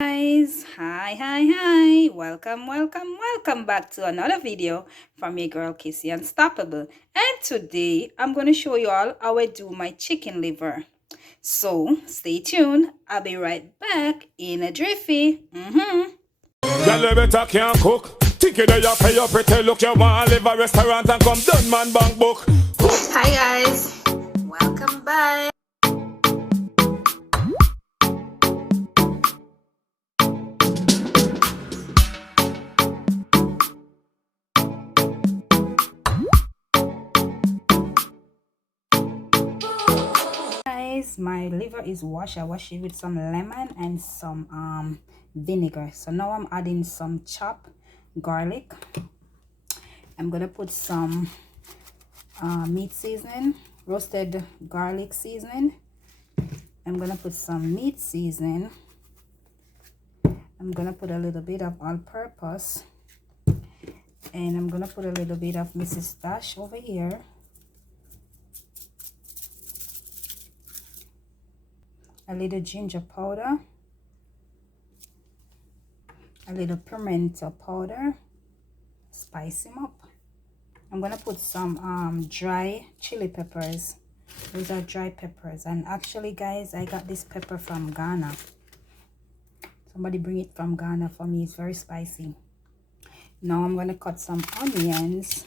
Guys, hi, welcome back to another video from your girl Kissy Unstoppable. And today I'm going to show you all how I do my chicken liver. So stay tuned, I'll be right back in a jiffy. Girl, you better can't cook. Think you know you pay your pretty look. You want to live a restaurant and come done man bank book. Hi guys, welcome back. Guys, my liver is washed. I wash it with some lemon and some vinegar. So now I'm adding some chopped garlic. I'm gonna put some meat seasoning, roasted garlic seasoning. I'm gonna put some meat seasoning. I'm gonna put a little bit of all-purpose, and I'm gonna put a little bit of Mrs. Dash over here. A little ginger powder, a little pimento powder, spice him up. I'm gonna put some dry chili peppers. Those are dry peppers, and actually guys, I got this pepper from Ghana. Somebody bring it from Ghana for me. It's very spicy. Now I'm gonna cut some onions.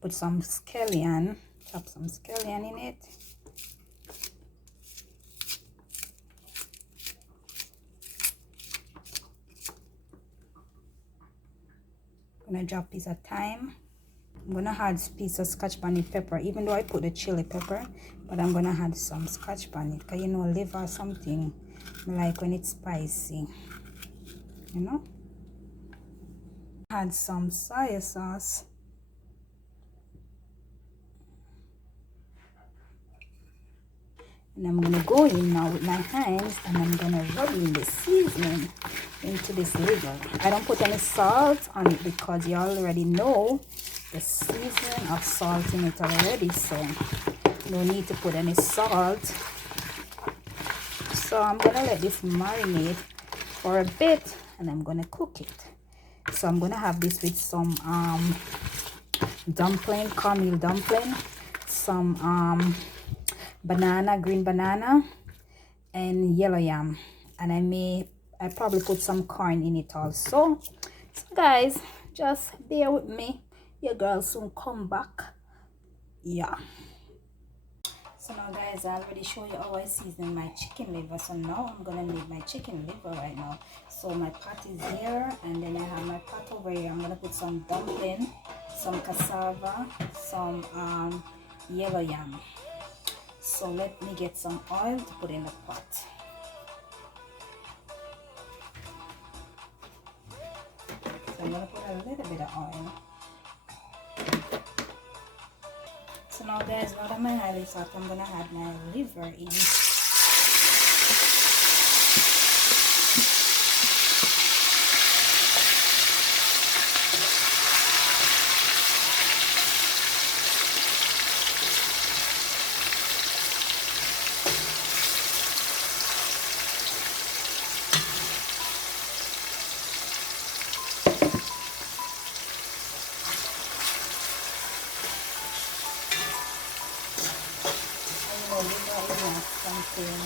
Put some scallion, chop some scallion in it. I'm gonna drop piece of thyme. I'm gonna add a piece of scotch bonnet pepper, even though I put the chili pepper, but I'm gonna add some scotch bonnet because you know liver or something I like when it's spicy, you know. Add some soy sauce. And I'm gonna go in now with my hands and I'm gonna rub in the seasoning into this liver. I don't put any salt on it because you already know the seasoning of salt in it already, so no need to put any salt. So I'm gonna let this marinate for a bit and I'm gonna cook it. So I'm gonna have this with some dumpling, cornmeal dumpling, some green banana, and yellow yam, and I probably put some corn in it also. So guys, just bear with me, your girl soon come back. Yeah, so now guys, I already show you how I season my chicken liver. So now I'm gonna make my chicken liver right now. So my pot is here, and then I have my pot over here. I'm gonna put some dumpling, some cassava, some yellow yam. So let me get some oil to put in the pot. So I'm gonna put a little bit of oil. So now guys, while my oil is hot, I'm gonna add my liver in. Something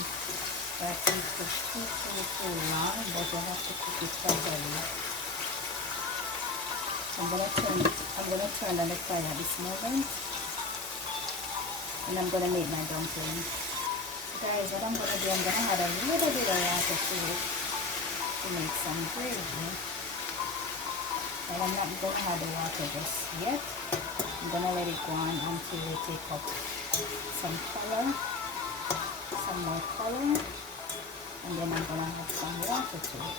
that is too long, but you have to cook it properly. I'm gonna turn on the fire at this moment, and I'm gonna make my dumpling. So guys, what I'm gonna do, I'm gonna add a little bit of water to it to make some gravy. And I'm not gonna add the water just yet. I'm gonna let it go on until it take up some color. Some more color, and then I'm gonna add some water to it.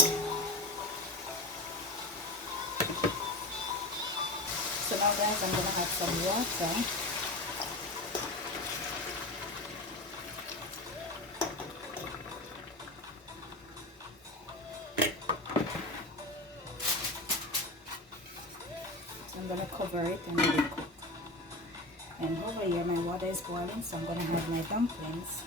So now guys, I'm gonna add some water. I'm gonna cover it and let it cook. And over here my water is boiling, so I'm gonna add my dumplings.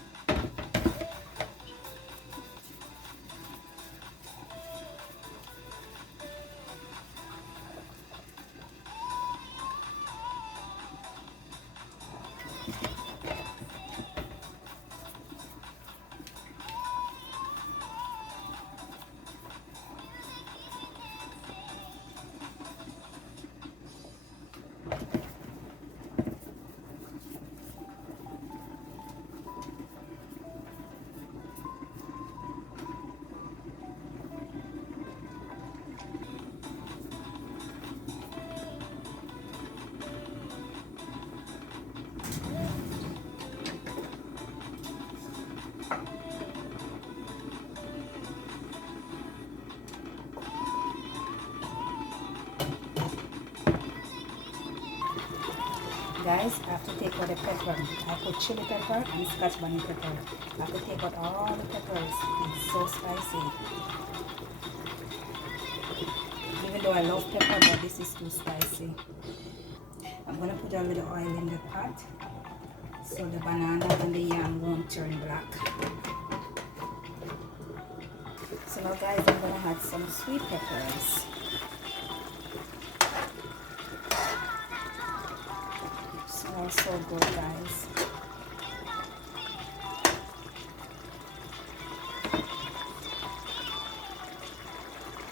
Guys, I have to take out the pepper. I put chili pepper and scotch bonnet pepper. I have to take out all the peppers. It's so spicy. Even though I love pepper, but this is too spicy. I'm going to put a little oil in the pot so the banana and the yam won't turn black. So now guys, I'm going to add some sweet peppers. Smells so good, guys.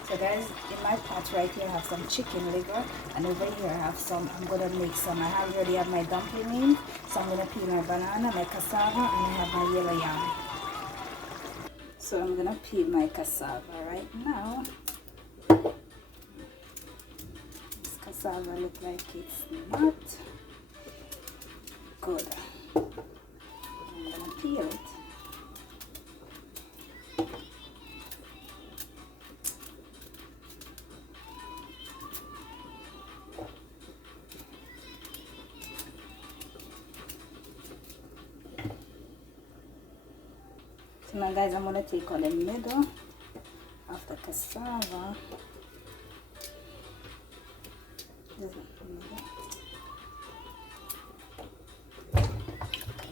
So guys, in my pot right here I have some chicken liver, and over here I have some, I'm going to make some, I already have my dumpling in, so I'm going to peel my banana, my cassava, and I have my yellow yam. So I'm going to peel my cassava right now. This cassava looks like it's not good. I'm going to peel it. So now guys, I'm going to take out the middle of the cassava.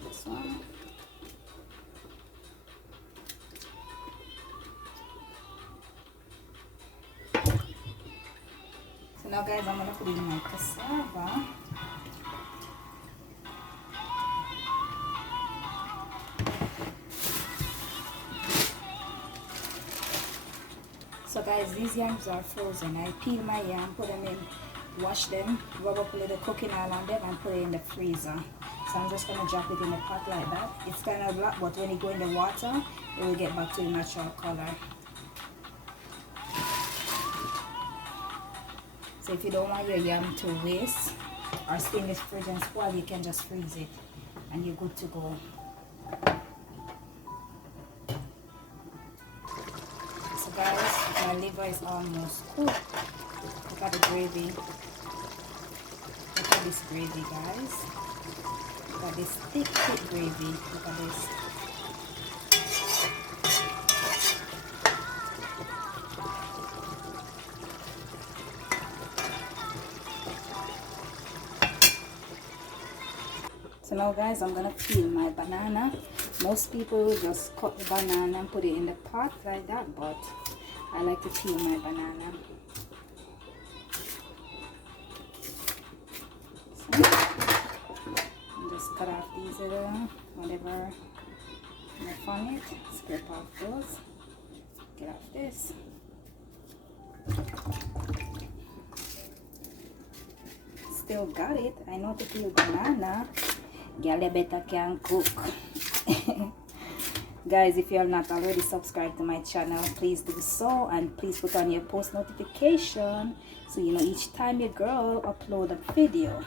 This one. So now guys, I'm going to put in my cassava. So guys, these yams are frozen. I peel my yam, put them in, wash them, rub up a little cooking oil on them, and put it in the freezer. So I'm just gonna drop it in the pot like that. It's kind of black, but when it go in the water, it will get back to the natural color. So if you don't want your yam to waste or stay in the fridge and spoil, you can just freeze it, and you're good to go. So guys, my liver is almost cooked. Look at the gravy. Look at this gravy, guys. Look at this thick gravy. Look at this. So now guys, I'm gonna peel my banana. Most people just cut the banana and put it in the pot like that, but I like to peel my banana. So, and just cut off these little, whatever left on it, scrape off those, get off this. Still got it. I know to peel banana. Girl, better can cook. Guys, if you are not already subscribed to my channel, please do so, and please put on your post notification so you know each time your girl upload a video.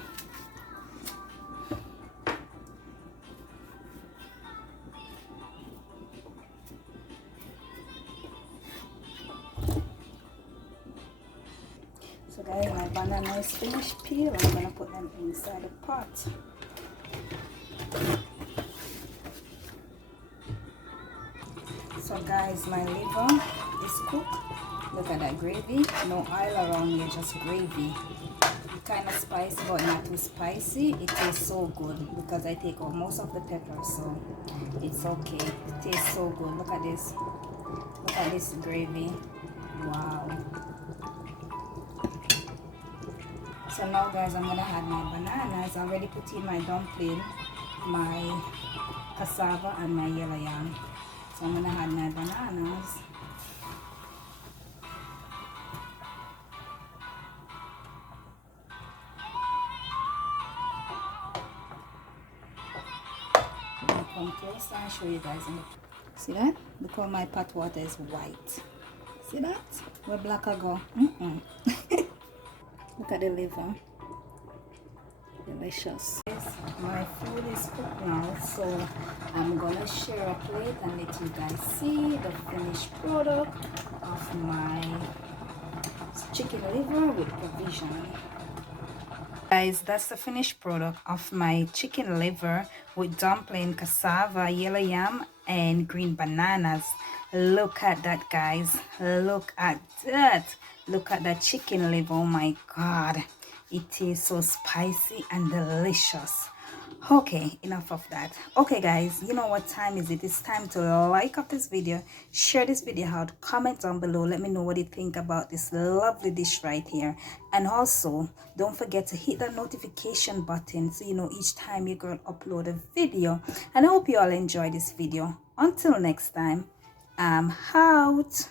So guys, my banana is finished peel. I'm gonna put them inside the pot. So guys, my liver is cooked. Look at that gravy. No oil around here, just gravy. kind of spicy but not too spicy. It tastes so good because I take out most of the pepper, so it's okay. It tastes so good. Look at this. Look at this gravy. Wow. So now guys, I'm gonna add my bananas. I already put in my dumpling, my cassava and my yellow yam. So I'm gonna add my bananas. Come closer and show you guys. See that? Look how my pot water is white. See that? Where black I go? Look at the liver. Delicious. My food is cooked now, so I'm gonna share a plate and let you guys see the finished product of my chicken liver with provision. Guys, that's the finished product of my chicken liver with dumpling, cassava, yellow yam and green bananas. Look at that, guys. Look at that. Look at that chicken liver. Oh my god, it is so spicy and delicious. Okay, enough of that. Okay guys, you know what time is it? It's time to like up this video, share this video out, comment down below, let me know what you think about this lovely dish right here. And also don't forget to hit that notification button so you know each time your girl upload a video. And I hope you all enjoy this video. Until next time, I'm out.